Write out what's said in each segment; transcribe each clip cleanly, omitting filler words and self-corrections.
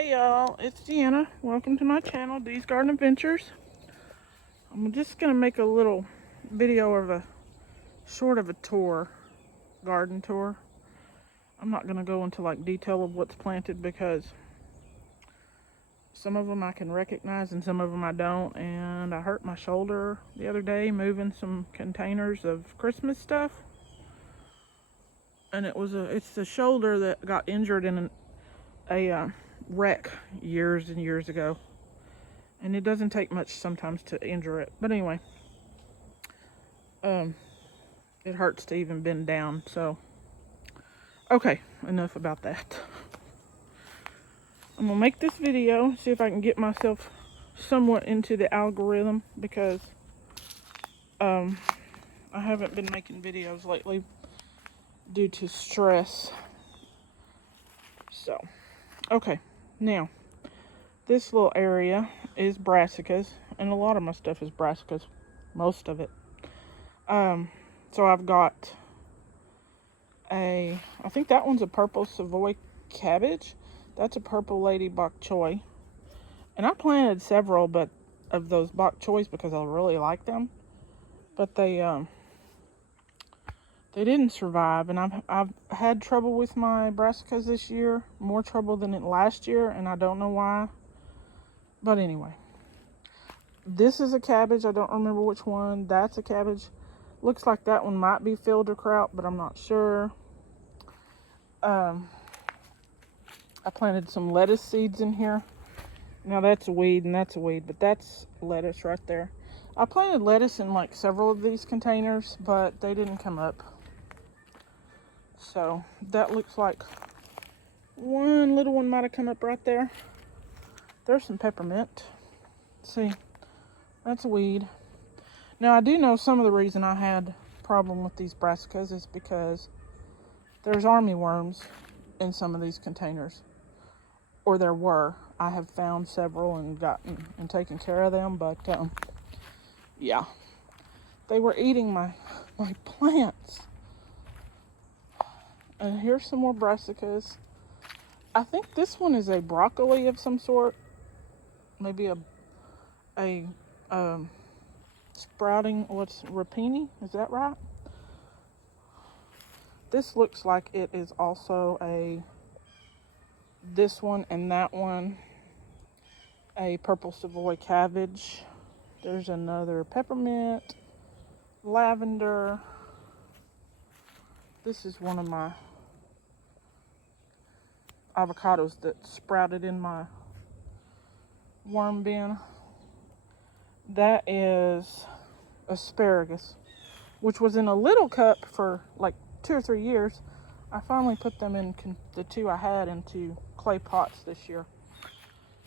Hey y'all, it's Deanna. Welcome to my channel, Dee's Garden Adventures. I'm just gonna make a little video of a short of a tour, garden tour. I'm not gonna go into like detail of what's planted because some of them I can recognize and some of them I don't. And I hurt my shoulder the other day moving some containers of Christmas stuff. And it's the shoulder that got injured in a wreck years and years ago. And it doesn't take much sometimes to injure it. But anyway, it hurts to even bend down. So, okay, enough about that. I'm gonna make this video, see if I can get myself somewhat into the algorithm because I haven't been making videos lately due to stress. So, okay, now this little area is brassicas, and a lot of my stuff is brassicas, most of it. So I've got I think that one's a purple Savoy cabbage. That's a purple lady bok choy. And I planted several of those bok choys because I really like them. But they didn't survive, and I've had trouble with my brassicas this year, more trouble than last year, and I don't know why. But anyway, this is a cabbage. I don't remember which one. That's a cabbage. Looks like that one might be Filderkraut, but I'm not sure. I planted some lettuce seeds in here. Now that's a weed and that's a weed, but that's lettuce right there. I planted lettuce in like several of these containers, but they didn't come up. So that looks like one little one might have come up right there. There's some peppermint. See, that's a weed. Now I do know some of the reason I had a problem with these brassicas is because there's army worms in some of these containers. Or there were. I have found several and gotten and taken care of them, but yeah, they were eating my plants. And here's some more brassicas. I think this one is a broccoli of some sort, maybe a sprouting. What's rapini? Is that right? This looks like it is also this one and that one, a purple Savoy cabbage. There's another peppermint, lavender. This is one of my avocados that sprouted in my worm bin. That is asparagus, which was in a little cup for like 2 or 3 years. I finally put them in the two I had into clay pots this year.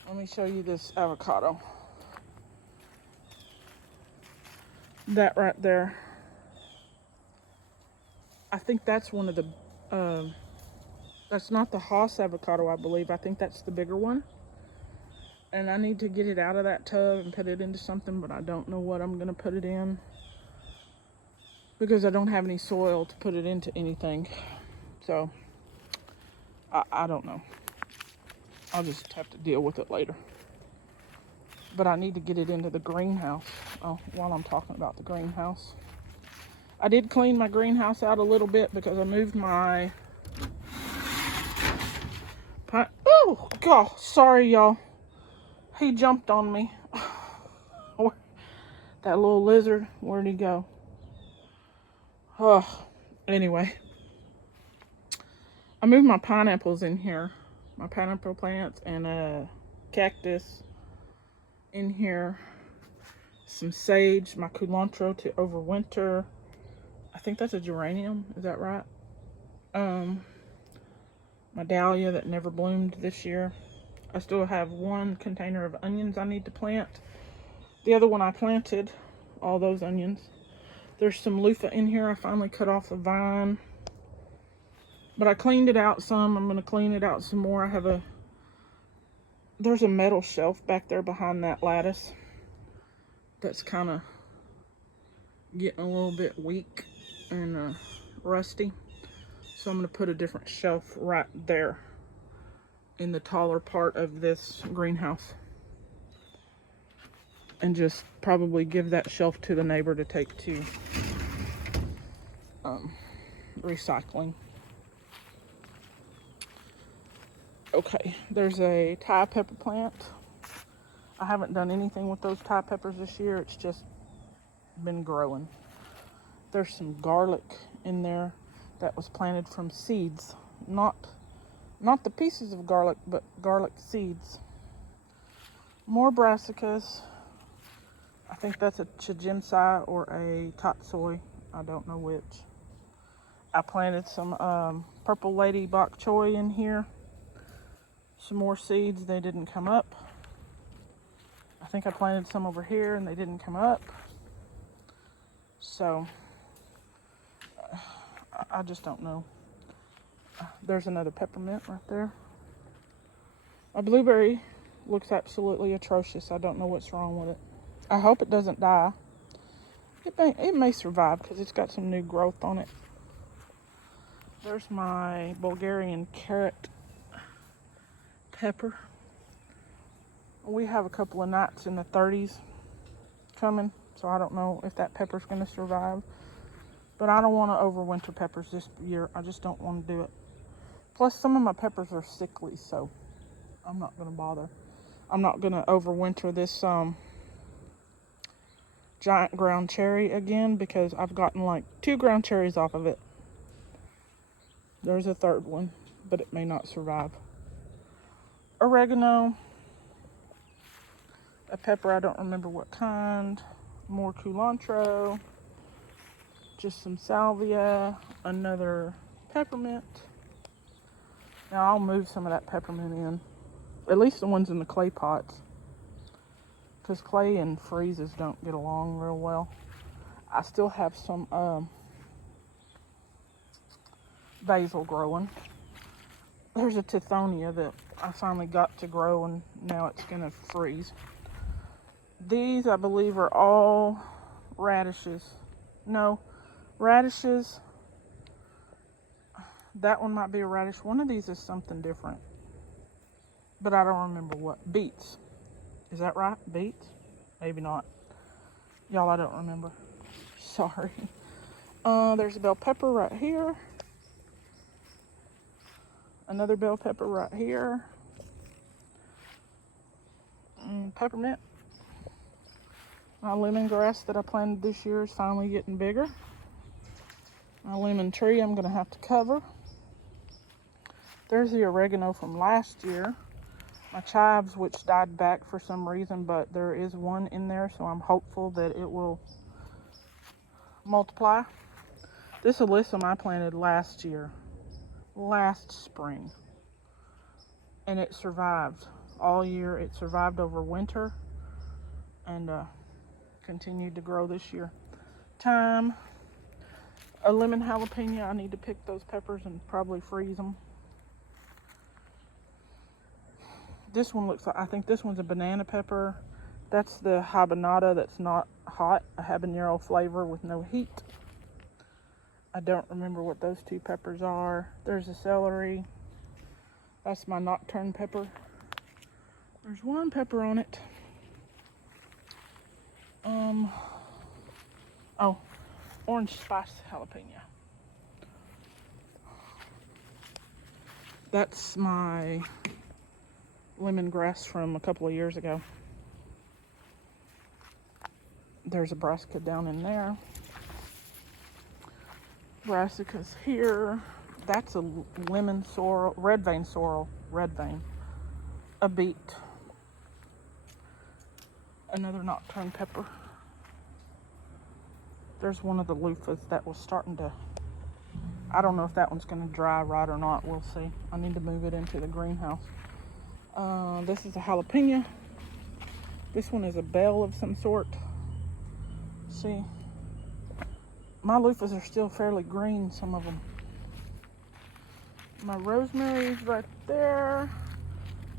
Let me show you this avocado. That right there. I think that's one of the, that's not the Haas avocado, I believe. I think that's the bigger one. And I need to get it out of that tub and put it into something, but I don't know what I'm going to put it in. Because I don't have any soil to put it into anything. So, I don't know. I'll just have to deal with it later. But I need to get it into the greenhouse. Oh, while I'm talking about the greenhouse. I did clean my greenhouse out a little bit because I moved my... Oh, God. Sorry, y'all. He jumped on me. That little lizard. Where'd he go? Oh, anyway. I moved my pineapples in here. My pineapple plants and a cactus in here. Some sage, my culantro to overwinter. I think that's a geranium. Is that right? My dahlia that never bloomed this year. I still have one container of onions I need to plant. The other one I planted, all those onions. There's some loofah in here. I finally cut off the vine. But I cleaned it out some. I'm going to clean it out some more. There's a metal shelf back there behind that lattice that's kind of getting a little bit weak and rusty. So I'm going to put a different shelf right there. in the taller part of this greenhouse. And just probably give that shelf to the neighbor to take to recycling. Okay, there's a Thai pepper plant. I haven't done anything with those Thai peppers this year. It's just been growing. There's some garlic in there that was planted from seeds. Not the pieces of garlic, but garlic seeds. More brassicas. I think that's a chijinsai or a tatsoi. I don't know which. I planted some purple lady bok choy in here. Some more seeds. They didn't come up. I think I planted some over here and they didn't come up. So, I just don't know. There's another peppermint right there. A blueberry looks absolutely atrocious. I don't know what's wrong with it. I hope it doesn't die. It may survive because it's got some new growth on it. There's my Bulgarian carrot pepper. We have a couple of nights in the 30s coming, so I don't know if that pepper's going to survive. But I don't want to overwinter peppers this year. I just don't want to do it. Plus, some of my peppers are sickly, so I'm not going to bother. I'm not going to overwinter this giant ground cherry again because I've gotten like 2 ground cherries off of it. There's a third one, but it may not survive. Oregano. A pepper, I don't remember what kind. More culantro. Just some salvia. Another peppermint. Now I'll move some of that peppermint in. At least the ones in the clay pots. Because clay and freezes don't get along real well. I still have some basil growing. There's a tithonia that I finally got to grow and now it's going to freeze. These, I believe, are all radishes. No, radishes. That one might be a radish. One of these is something different. But I don't remember what. Beets. Is that right? Beets? Maybe not. Y'all, I don't remember. Sorry. There's a bell pepper right here. Another bell pepper right here. Peppermint. My lemongrass that I planted this year is finally getting bigger. My lemon tree I'm going to have to cover. There's the oregano from last year. My chives, which died back for some reason, but there is one in there, so I'm hopeful that it will multiply. This alyssum I planted last spring, and it survived all year. It survived over winter and continued to grow this year. Thyme, a lemon jalapeno. I need to pick those peppers and probably freeze them. This one looks like, I think this one's a banana pepper. That's the habanada that's not hot, a habanero flavor with no heat. I don't remember what those 2 peppers are. There's a celery. That's my nocturne pepper. There's 1 pepper on it. Oh, orange spice jalapeno. That's my lemongrass from a couple of years ago. There's a brassica down in there. Brassicas here. That's a lemon sorrel, red vein sorrel, red vein. A beet. Another nocturne pepper. There's one of the loofahs that was starting to, I don't know if that one's going to dry right or not. We'll see. I need to move it into the greenhouse. This is a jalapeno. This one is a bell of some sort. See, my loofahs are still fairly green, some of them. My rosemary's right there.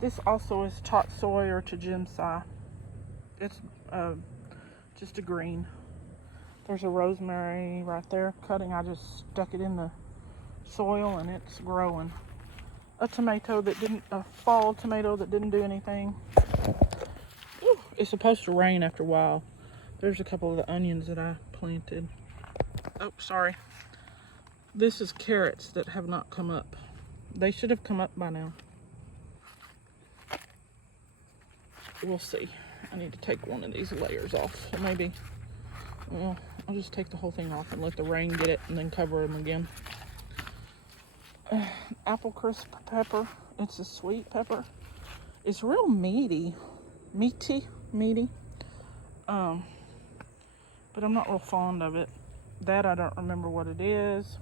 This also is tatsoi or chijinsai. It's just a green. There's a rosemary right there cutting. I just stuck it in the soil and it's growing. a tomato that didn't, a fall tomato that didn't do anything. Ooh, it's supposed to rain after a while. There's a couple of the onions that I planted. Oh, sorry. This is carrots that have not come up. They should have come up by now. We'll see. I need to take one of these layers off. So maybe, well, I'll just take the whole thing off and let the rain get it and then cover them again. Apple crisp pepper. It's a sweet pepper. It's real meaty. Meaty. But I'm not real fond of it. That I don't remember what it is.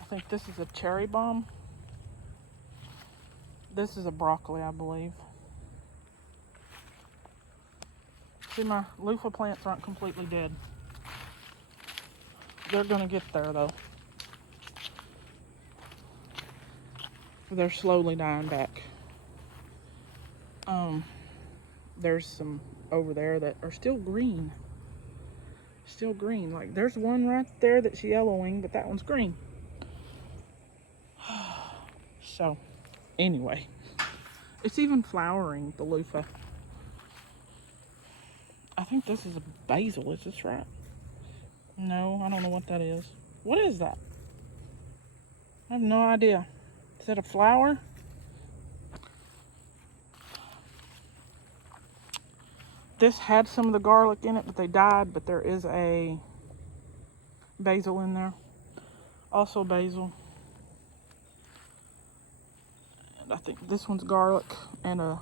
I think this is a cherry bomb. This is a broccoli, I believe. See, my loofah plants aren't completely dead. They're gonna get there though. They're slowly dying back. There's some over there that are still green. Still green. Like there's one right there that's yellowing, but that one's green. So, anyway, it's even flowering, the loofah. I think this is a basil, is this right? No, I don't know what that is. What is that? I have no idea. Is that a flower? This had some of the garlic in it, but they died, but there is a basil in there. Also basil. And I think this one's garlic and a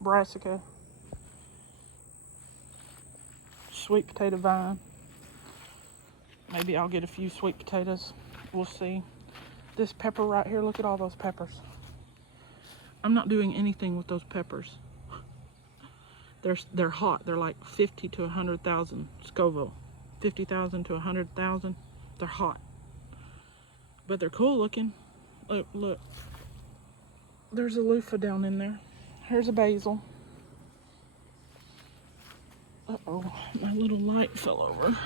brassica. Sweet potato vine. Maybe I'll get a few sweet potatoes. We'll see. This pepper right here, look at all those peppers. I'm not doing anything with those peppers. They're hot. They're like 50 to 100,000 Scoville. 50,000 to 100,000. They're hot. But they're cool looking. Look, look. There's a loofah down in there. Here's a basil. Uh-oh, my little light fell over.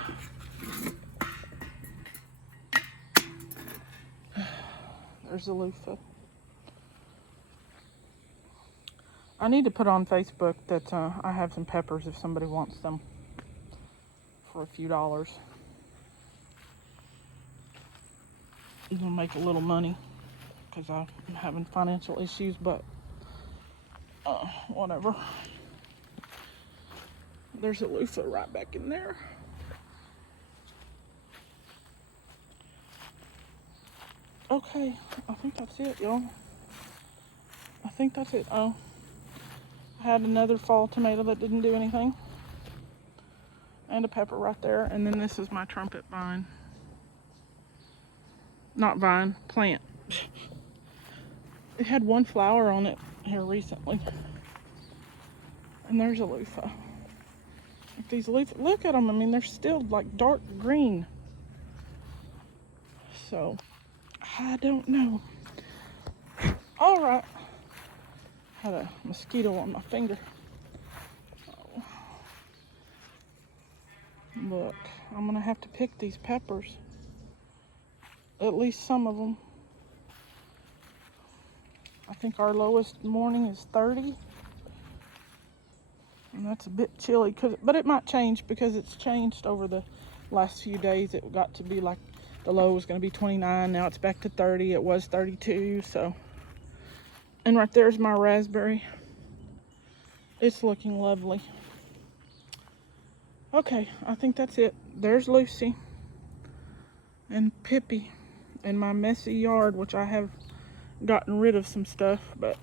There's a loofah. I need to put on Facebook that I have some peppers if somebody wants them for a few dollars. I'm gonna make a little money because I'm having financial issues, but whatever. There's a loofah right back in there. Okay, I think that's it, y'all. I think that's it. Oh, I had another fall tomato that didn't do anything. And a pepper right there. And then this is my trumpet vine. Not vine, plant. It had one flower on it here recently. And there's a loofah. These leaves, look at them. I mean, they're still like dark green. So, I don't know. All right. Had a mosquito on my finger. Oh. Look, I'm gonna have to pick these peppers. At least some of them. I think our lowest morning is 30. And that's a bit chilly, but it might change because it's changed over the last few days. It got to be like the low was going to be 29. Now it's back to 30. It was 32. So, and right there's my raspberry. It's looking lovely. Okay, I think that's it. There's Lucy and Pippi in my messy yard, which I have gotten rid of some stuff, but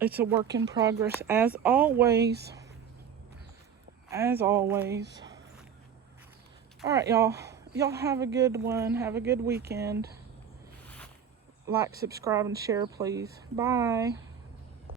it's a work in progress as always. As always. All right, y'all. Y'all have a good one. Have a good weekend. Like, subscribe, and share, please. Bye.